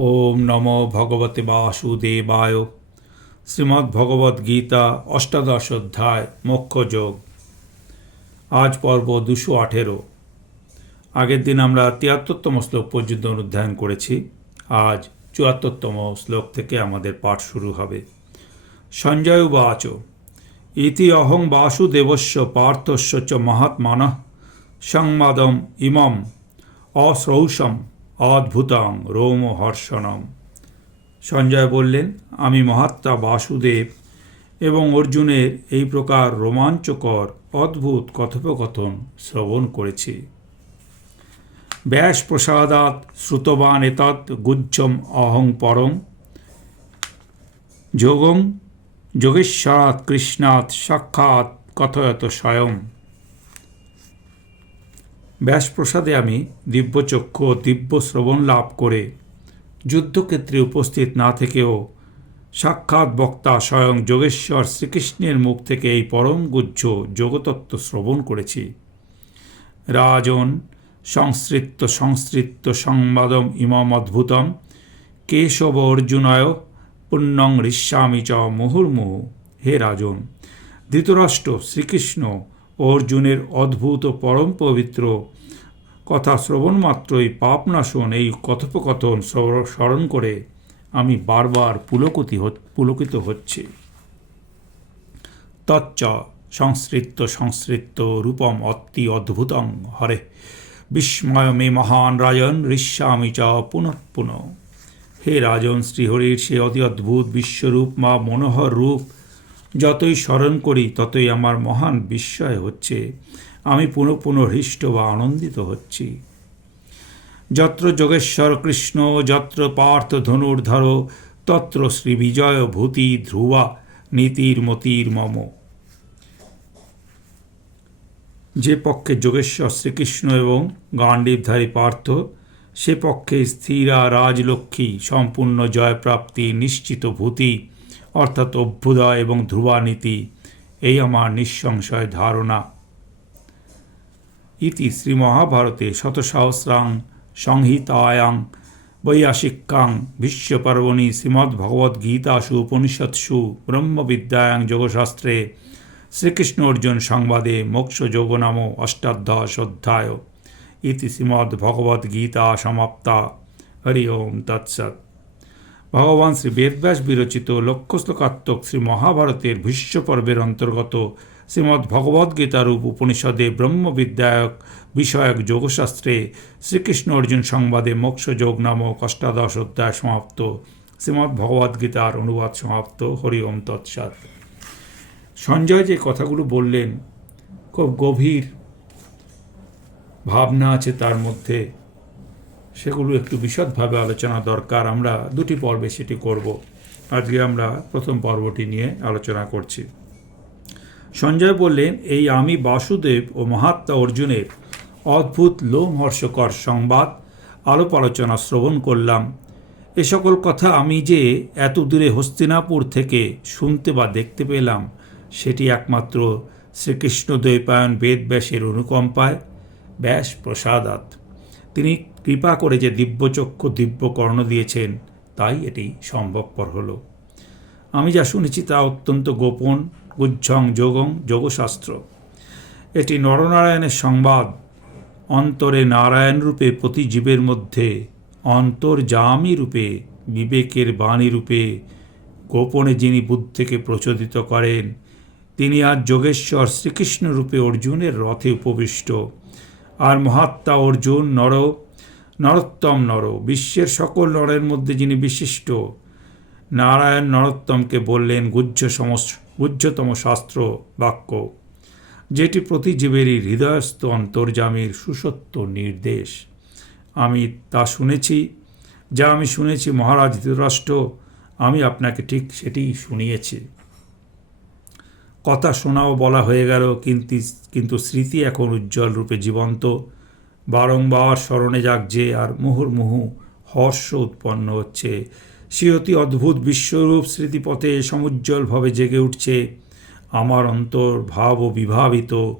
ওম নম ভগবতে বাসুদেবায়। শ্রীমদ্ ভগবদ গীতা অষ্টাদশ অধ্যায়, মোক্ষযোগ। আজ পর্ব দুশো আঠেরো। আগের দিন আমরা তিয়াত্তরতম শ্লোক পর্যন্ত অধ্যয়ন করেছি। আজ চুয়াত্তরতম শ্লোক থেকে আমাদের পাঠ শুরু হবে। সঞ্জয় উবাচ, ইতি অহং বাসুদেবস্য পার্থস্য চ মহাত্মানঃ সংবাদম ইমম অশ্রৌষম। অদ্ভুতং রোমহর্ষণম সঞ্জয় বললেন, আমি মহাত্মা বাসুদেব এবং অর্জুনের এই প্রকার রোমাঞ্চকর, অদ্ভুত কথোপকথন শ্রবণ করেছি। ব্যাস প্রসাদাত শ্রুতবান এতৎ গুজ্জম অহং পরং যোগং যোগেশ্বরাৎ কৃষ্ণাৎ সাক্ষাৎ কথয়ত স্বয়ং। ব্যাসপ্রসাদে আমি দিব্যচক্ষু ও দিব্য শ্রবণ লাভ করে যুদ্ধক্ষেত্রে উপস্থিত না থেকেও সাক্ষাৎ বক্তা স্বয়ং যোগেশ্বর শ্রীকৃষ্ণের মুখ থেকে এই পরম গুজ্জ যোগতত্ত্ব শ্রবণ করেছি। রাজন সংসৃত্ত সংসৃত্ত সংবাদম ইমম অদ্ভুতম কেশব অর্জুনয় পুণ্যং ঋষ্যামি চ মুহুর্মুহু। হে রাজন, ধৃতরাষ্ট্র, শ্রীকৃষ্ণ অর্জুনের অদ্ভুত পরম পবিত্র কথা শ্রবণ মাত্রই পাপনাশন এই কথোপকথন স্মরণ করে আমি বারবার পুলকতি পুলকিত হচ্ছি। তচ্চ সংসৃত্ত সংসৃত্ত রূপম অতি অদ্ভুতং, হরে। বিস্ময় মে মহান রাজন ঋষ্যামি চ পুনঃ পুনঃ। হে রাজন, শ্রীহরির সে অতি অদ্ভুত বিশ্বরূপ মা মনোহর রূপ যতই স্মরণ করি, ততই আমার মহান বিস্ময় হচ্ছে। আমি পুনঃ পুনঃ হৃষ্ট বা আনন্দিত হচ্ছি। যত্র যোগেশ্বর কৃষ্ণ, যত্র পার্থ ধনুর্ধর, তত্র শ্রী বিজয় ভূতি ধ্রুবা, নীতির মতির মম। যে পক্ষে যোগেশ্বর শ্রীকৃষ্ণ এবং গান্ডীবধারী পার্থ, সে পক্ষে স্থিরা রাজলক্ষ্মী সম্পূর্ণ জয়প্রাপ্তি নিশ্চিত ভূতি অর্থাৎ অভ্যুদয় এবং ধ্রুবানীতি, এই আমার নিঃসংশয় ধারণা। ইতি শ্রীমহাভারতে শতসহস্রাং সংহিতায়াং বৈয়াসিক্যাং বিশ্বপর্বণি শ্রীমদ্ভগবদ্গীতাসু উপনিষৎসু ব্রহ্মবিদ্যায়াং যোগশাস্ত্রে শ্রীকৃষ্ণ অর্জুন সংবাদে মোক্ষযোগ নাম অষ্টাদশ অধ্যায়। ইতি শ্রীমদ্ভগবদ্গীতা সমাপ্তা। হরি ওম তৎসৎ। ভগবান শ্রী বেদব্যাস বিরচিত লক্ষ্য শ্লোকাত্মক শ্রী মহাভারতের ভীষ্ম পর্বের অন্তর্গত শ্রীমদ্ ভগবদ্গীতারূপ উপনিষদে ব্রহ্মবিদ্যায়ক বিষয়ক যোগশাস্ত্রে শ্রীকৃষ্ণ অর্জুন সংবাদে মোক্ষযোগ নামক অষ্টাদশ অধ্যায় সমাপ্ত। শ্রীমদ্ ভগবদ্গীতার অনুবাদ সমাপ্ত। হরি ওম সঞ্জয় যে কথাগুলো বললেন, খুব গভীর ভাবনা আছে তার মধ্যে। সেগুলো একটু বিশদভাবে আলোচনা দরকার। আমরা দুটি পর্বে সেটি করব। আজকে আমরা প্রথম পর্বটি নিয়ে আলোচনা করছি। সঞ্জয় বললেন, এই আমি বাসুদেব ও মহাত্মা অর্জুনের অদ্ভুত লোমহর্ষকর সংবাদ, আলোপ আলোচনা শ্রবণ করলাম। এ সকল কথা আমি যে এত দূরে হস্তিনাপুর থেকে শুনতে বা দেখতে পেলাম, সেটি একমাত্র শ্রীকৃষ্ণ দ্বৈপায়ন বেদব্যাসের অনুকম্পায়, ব্যাস প্রসাদাত তিনি কৃপা করে যে দিব্যচক্ষু দিব্য কর্ণ দিয়েছেন, তাই এটি সম্ভবপর হল। আমি যা শুনেছি তা অত্যন্ত গোপন, গুজ্জং যোগং যোগশাস্ত্র। এটি নরনারায়ণের সংবাদ। অন্তরে নারায়ণ রূপে প্রতি জীবের মধ্যে অন্তর্জামী রূপে, বিবেকের বাণী রূপে, গোপনে যিনি বুদ্ধিকে প্রচোদিত করেন, তিনি আজ যোগেশ্বর শ্রীকৃষ্ণ রূপে অর্জুনের রথে উপবিষ্ট। আর মহাত্মা অর্জুন নর নরোত্তম নর। বিশ্বের সকল নরের মধ্যে যিনি বিশিষ্ট, নারায়ণ নরোত্তমকে বললেন গুহ্য সমস, গুহ্যতম শাস্ত্র বাক্য, যেটি প্রতি জীবেরই হৃদয়স্থ অন্তর্জামীর সুসত্য নির্দেশ। আমি তা শুনেছি, যা আমি শুনেছি মহারাজ ধৃতরাষ্ট্র, আমি আপনাকে ঠিক সেটিই শুনিয়েছি। কথা শোনাও বলা হয়ে গেল, কিন্তু কিন্তু স্মৃতি এখন উজ্জ্বল রূপে জীবন্ত। বারংবার স্মরণে জাগছে আর মুহুর্মুহু হর্ষ উৎপন্ন হচ্ছে। সে অতি অদ্ভুত বিশ্বরূপ স্মৃতিপথে সমুজ্জ্বলভাবে জেগে উঠছে। আমার অন্তর ভাব ও বিভাবিত।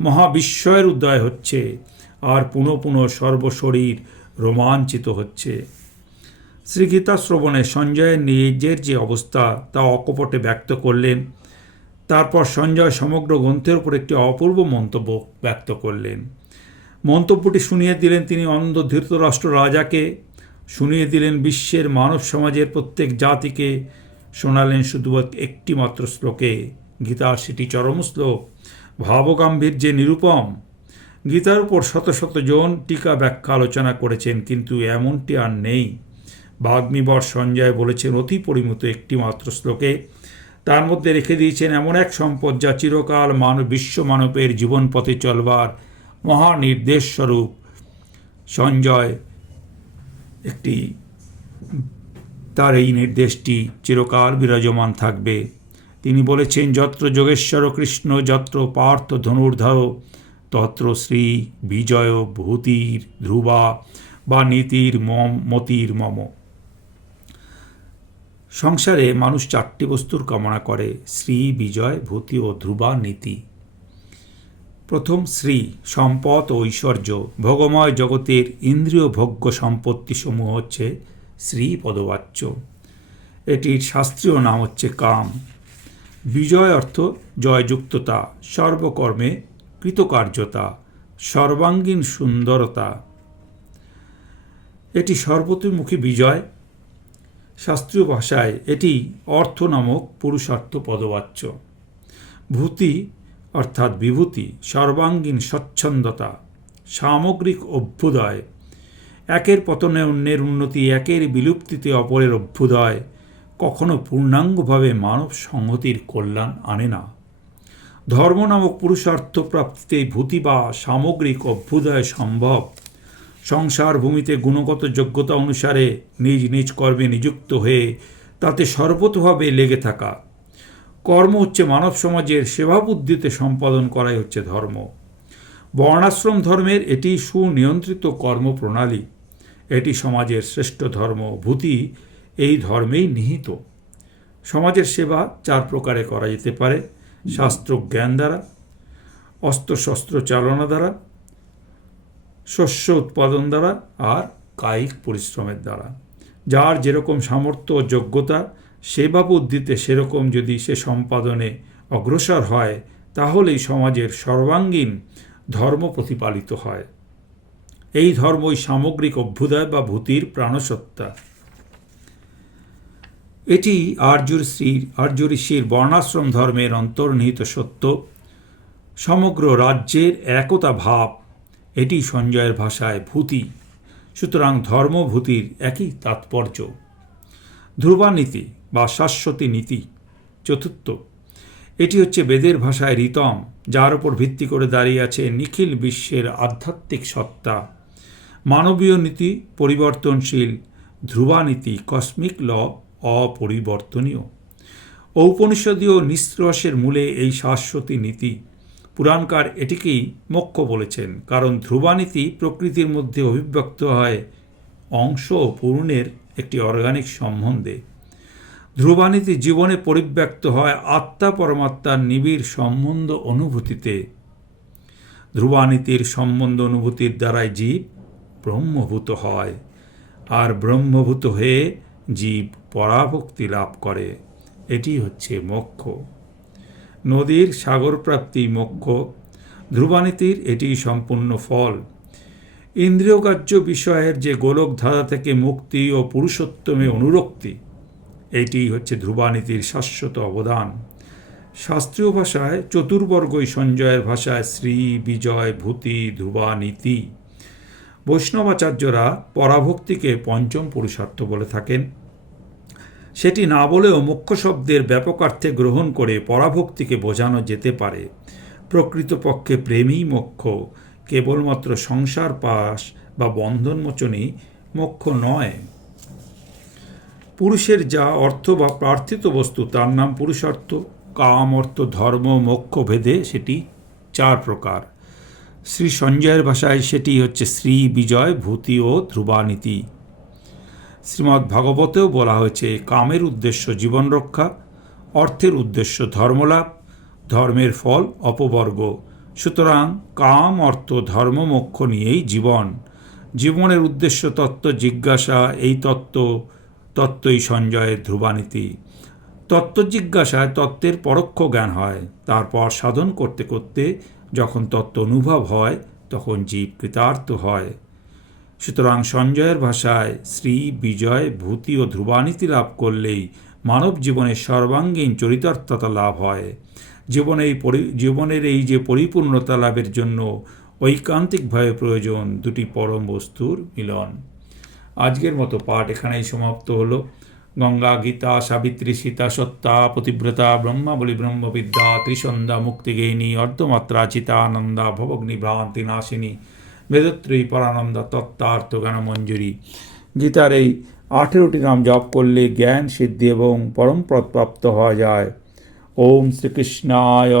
মহাবিস্ময়ের উদয় হচ্ছে আর পুনঃ পুনঃ সর্বশরীর রোমাঞ্চিত হচ্ছে। শ্রীগীতা শ্রবণে সঞ্জয়ের নিজের যে অবস্থা তা অকপটে ব্যক্ত করলেন। তারপর সঞ্জয় সমগ্র গ্রন্থের উপর একটি অপূর্ব মন্তব্য ব্যক্ত করলেন। মন্তব্যটি শুনিয়ে দিলেন তিনি অন্ধ ধৃতরাষ্ট্র রাজাকে, শুনিয়ে দিলেন বিশ্বের মানব সমাজের প্রত্যেক জাতিকে, শোনালেন শুধু একটি মাত্র শ্লোকে। গীতার সেটি চরম শ্লোক। ভাবগাম্ভীর্যে নিরূপম। গীতার উপর শত শত জন টিকা ব্যাখ্যা আলোচনা করেছেন, কিন্তু এমনটি আর নেই। বাগ্মিবর সঞ্জয় বলেছেন, অতি পরিমিত একটি মাত্র শ্লোকে। তার মধ্যে রেখে দিয়েছেন এমন এক সম্পদ যা চিরকাল মানব বিশ্ব মানবের জীবন পথে চলবার মহানির্দেশ স্বরূপ সঞ্জয় একটি, তার এই নির্দেশটি চিরকাল বিরাজমান থাকবে। তিনি বলেছেন, যত্র যোগেশ্বর কৃষ্ণ, যত্র পার্থ ধনুর্ধর, তত্র শ্রী বিজয় ভূতির ধ্রুবা বা নীতির মম, মতির মম। সংসারে মানুষ চারটি বস্তুর কামনা করে, শ্রী বিজয় ভূতি ও ধ্রুবা নীতি। প্রথম শ্রী সম্পদ ও ঐশ্বর্য, ভোগময় জগতের ইন্দ্রিয় ভোগ্য সম্পত্তিসমূহ হচ্ছে শ্রী পদবাচ্য। এটির শাস্ত্রীয় নাম হচ্ছে কাম। বিজয় অর্থ জয়যুক্ততা, সর্বকর্মে কৃতকার্যতা, সর্বাঙ্গীন সুন্দরতা। এটি সর্বতোমুখী বিজয়। শাস্ত্রীয় ভাষায় এটি অর্থ নামক পুরুষার্থ পদবাচ্য। ভূতি অর্থাৎ বিভূতি, সর্বাঙ্গীন স্বচ্ছন্দতা, সামগ্রিক অভ্যুদয়, একের পতনে অন্যের উন্নতি, একের বিলুপ্তিতে অপরের অভ্যুদয়, কখনো পূর্ণাঙ্গভাবে মানব সংহতির কল্যাণ আনে না। ধর্ম নামক পুরুষার্থ প্রাপ্তিতে ভূতি বা সামগ্রিক অভ্যুদয় সম্ভব। সংসার ভূমিতে গুণগত যোগ্যতা অনুসারে নিজ নিজ কর্মে নিযুক্ত হয়ে তাতে সর্বতভাবে লেগে থাকা। কর্ম হচ্ছে মানব সমাজের সেবা বুদ্ধিতে সম্পাদন করাই হচ্ছে ধর্ম। বর্ণাশ্রম ধর্মের এটি সুনিয়ন্ত্রিত কর্মপ্রণালী এটি সমাজের শ্রেষ্ঠ ধর্ম। ভূতি এই ধর্মেই নিহিত। সমাজের সেবা চার প্রকারে করা যেতে পারে। শাস্ত্র জ্ঞান দ্বারা, অস্ত্রশস্ত্র চালনা দ্বারা, শস্য উৎপাদন দ্বারা আর কায়িক পরিশ্রমের দ্বারা। যার যেরকম সামর্থ্য যোগ্যতা সেবা বুদ্ধিতে সেরকম যদি সে সম্পাদনে অগ্রসর হয়, তাহলেই সমাজের সর্বাঙ্গীন ধর্ম প্রতিপালিত হয়। এই ধর্মই সামগ্রিক অভ্যুদয় বা ভূতির প্রাণসত্তা এটি আর্যশ্রীর আর্যঋষির বর্ণাশ্রম ধর্মের অন্তর্নিহিত সত্য। সমগ্র রাজ্যের একতা ভাব, এটি সঞ্জয়ের ভাষায় ভূতি। সুতরাং ধর্মভূতির একই তাৎপর্য। ধ্রুবানীতি বা শাশ্বতী নীতি। চতুর্থ, এটি হচ্ছে বেদের ভাষায় রিতম যার উপর ভিত্তি করে দাঁড়িয়ে আছে নিখিল বিশ্বের আধ্যাত্মিক সত্তা। মানবীয় নীতি পরিবর্তনশীল, ধ্রুবানীতি কসমিক ল অপরিবর্তনীয়। ঔপনিষদীয় নিঃশ্বাসের মূলে এই শাশ্বতী নীতি। পুরাণকার এটিকেই মোক্ষ বলেছেন, কারণ ধ্রুবানীতি প্রকৃতির মধ্যে অভিব্যক্ত হয় অংশ ও পূর্ণের একটি অর্গানিক সম্বন্ধে। ধ্রুবানীতি জীবনে পরিব্যক্ত হয় আত্মা পরমাত্মার নিবিড় সম্বন্ধ অনুভূতিতে। ধ্রুবানীতির সম্বন্ধ অনুভূতির দ্বারাই জীব ব্রহ্মভূত হয় আর ব্রহ্মভূত হয়ে জীব পরাভক্তি লাভ করে। এটি হচ্ছে মোক্ষ। নদীর সাগরপ্রাপ্তি মোক্ষ। ধ্রুবানীতির এটি সম্পূর্ণ ফল। ইন্দ্রিয়গ্রাহ্য বিষয়ের যে গোলক ধারা থেকে মুক্তি ও পুরুষোত্তমে অনুরক্তি এইটি হচ্ছে ধ্রুবানীতির শাশ্বত অবদান। শাস্ত্রীয় ভাষায় চতুর্বর্গই সঞ্জয়ের ভাষায় শ্রী, বিজয়, ভূতি, ধ্রুবানীতি। বৈষ্ণবাচার্যরা পরাভক্তিকে পঞ্চম পুরুষার্থ বলে থাকেন। সেটি না বলেও মুখ্য শব্দের ব্যাপকার্থে গ্রহণ করে পরাভক্তিকে বোঝানো যেতে পারে। প্রকৃতপক্ষে প্রেমই মোক্ষ, কেবলমাত্র সংসার পাশ বা বন্ধনমোচনই মোক্ষ নয়। পুরুষের যা অর্থ বা প্রার্থিত বস্তু, তার নাম পুরুষার্থ, কাম অর্থ, ধর্ম, মোক্ষ ভেদে সেটি চার প্রকার। শ্রী সঞ্জয়ের ভাষায় সেটি হচ্ছে শ্রী বিজয়, ভূতি ও ধ্রুবানীতি। শ্রীমদ্ ভাগবতেও বলা হয়েছে, কামের উদ্দেশ্য জীবন রক্ষা, অর্থের উদ্দেশ্য ধর্মলাভ, ধর্মের ফল অপবর্গ। সুতরাং কাম অর্থ, ধর্ম, মোক্ষ নিয়েই জীবন। জীবনের উদ্দেশ্য তত্ত্ব, জিজ্ঞাসা, এই তত্ত্ব তত্ত্বই সঞ্জয়ের ধ্রুবানীতি। তত্ত্ব জিজ্ঞাসায় তত্ত্বের পরোক্ষ জ্ঞান হয়, তারপর সাধন করতে করতে যখন তত্ত্ব অনুভব হয়, তখন জীব কৃতার্থ হয়। সুতরাং সঞ্জয়ের ভাষায় শ্রী, বিজয়, ভূতি ও ধ্রুবানীতি লাভ করলেই মানব জীবনের সর্বাঙ্গীন চরিতার্থতা লাভ হয়। জীবনে এই জীবনের এই যে পরিপূর্ণতা লাভের জন্য ঐকান্তিকভাবে প্রয়োজন দুটি পরম বস্তুর মিলন। আজকের মতো পাঠ এখানেই সমাপ্ত হলো। গঙ্গা, গীতা, সাবিত্রী, সীতা, সত্তা, পতিব্রতা ব্রহ্মাবলী ব্রহ্মবিদ্যা ত্রিসন্ধ্যা মুক্তিগেহিনী অর্ধমাত্রা, চিতানন্দা, ভবগ্নি, ভ্রান্তি, নাশিনী, বেদত্রয়ী, পরানন্দা, তত্ত্বার্থ জ্ঞান মঞ্জুরি গীতার এই আঠেরোটি নাম জপ করলে জ্ঞান সিদ্ধি এবং পরমপদ প্রাপ্ত হওয়া যায়। ওম শ্রীকৃষ্ণায়